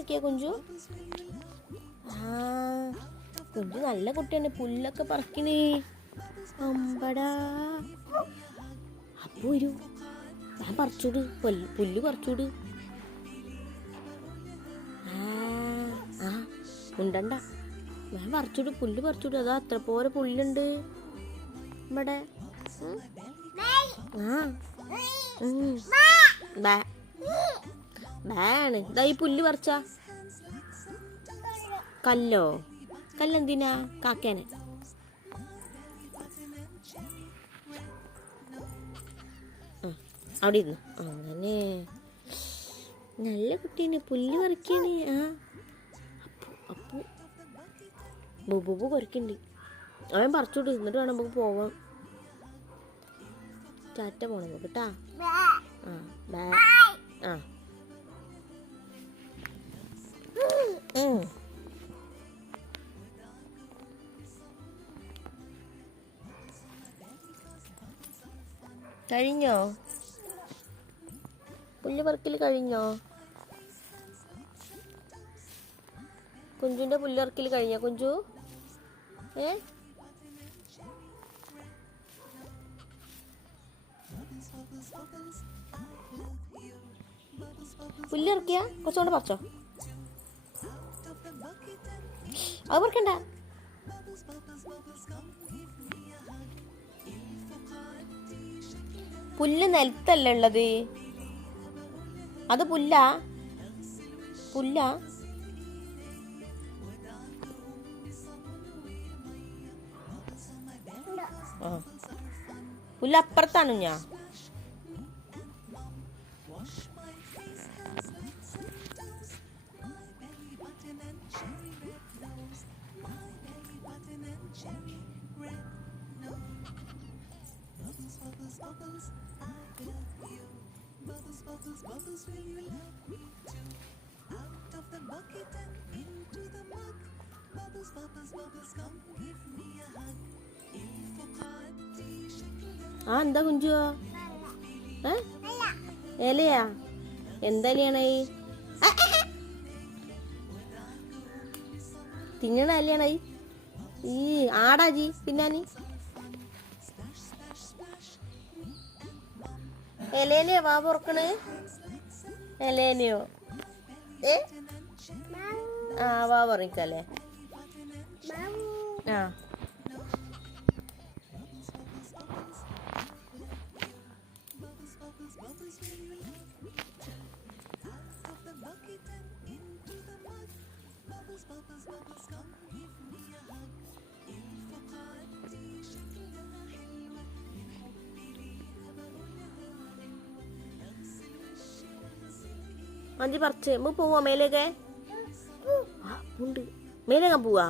പറിക്കിയ കുഞ്ചു? ആ കുഞ്ചു നല്ല കുട്ടിയാണ്, പുല്ലൊക്കെ പറിക്കണേ. അമ്പടാ അപ്പു വരൂ, ഞാൻ പറിച്ചോട്, പുല്ല് പറിച്ചോട്. ആ ഉണ്ടണ്ട, ഞാൻ പറിച്ചോട്, പുല്ല് പറിച്ചോട്. അതാ അത്ര പോലെ പുല്ലുണ്ട് ഇവിടെ. ബാണ് ഇതാ ഈ പുല്ല് പറിച്ച. കല്ലോ? കല്ലെന്തിനാ? കാക്കേനെ. അവിടെ ഇരുന്നു. അങ്ങനെ നല്ല കുട്ടീനെ, പുല്ല് പറിക്കാണ്. അപ്പു ബുബു കുറയ്ക്കുന്നുണ്ട്. അവൻ പറിച്ചോട്ട് എന്നിട്ട് വേണം നമുക്ക് പോവാം. ടാറ്റ പോണം നമുക്ക് കേട്ടാ. കഴിഞ്ഞോ? പുല്ല് പറിക്കൽ കഴിഞ്ഞോ? കുഞ്ചുവിൻ്റെ പുല്ല് പറിക്കൽ കഴിഞ്ഞോ കുഞ്ചു? പുല്ല് ഇറക്കിയ കുറച്ചുകൊണ്ട് പറിച്ചോ. അത് പറിക്കണ്ട. പുല്ല് നിലത്തല്ലേ ഉള്ളത്? അത് പുല്ലാ? പുല്ല് അപ്പുറത്താണ് ഞാൻ. എന്താ കുഞ്ചു? ഇലയാ? എന്തലയാണ്? തിന്നണ ഇലയാണ് ഈ ആടാജി തിന്നാന്. ഇലേനെയോ വാ പൊറക്കണ്? ഇലേനെയോ? വാ പൊറിക്കല്ലേ? മഞ്ചി പറിച്ച് നമുക്ക് പോവാ മേലേക്ക്. ഉണ്ട് മേലേക്കാൻ പോവാ.